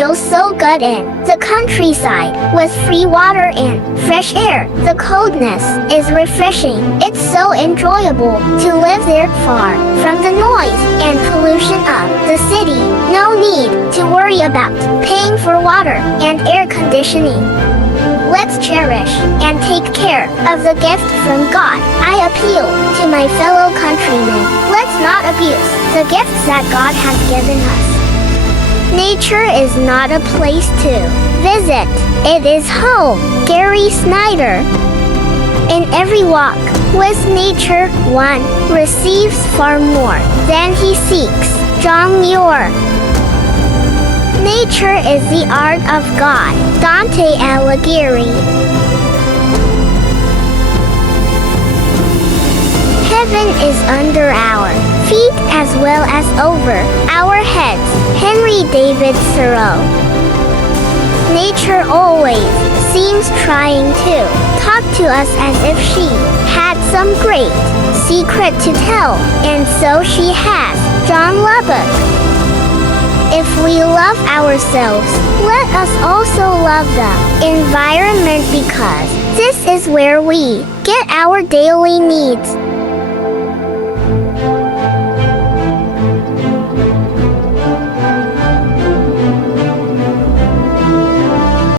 feels so good in the countryside with free water and fresh air. The coldness is refreshing. It's so enjoyable to live there far from the noise and pollution of the city. No need to worry about paying for water and air conditioning. Let's cherish and take care of the gift from God. I appeal to my fellow countrymen. Let's not abuse the gifts that God has given us. Nature is not a place to visit. It is home. Gary Snyder. In every walk with nature, one receives far more than he seeks. John Muir. Nature is the art of God. Dante Alighieri. Heaven is under our feet as well as over our heads. Henry David Thoreau. Nature always seems trying to talk to us as if she had some great secret to tell, and so she has. John Lubbock. If we love ourselves, let us also love the environment, because this is where we get our daily needs.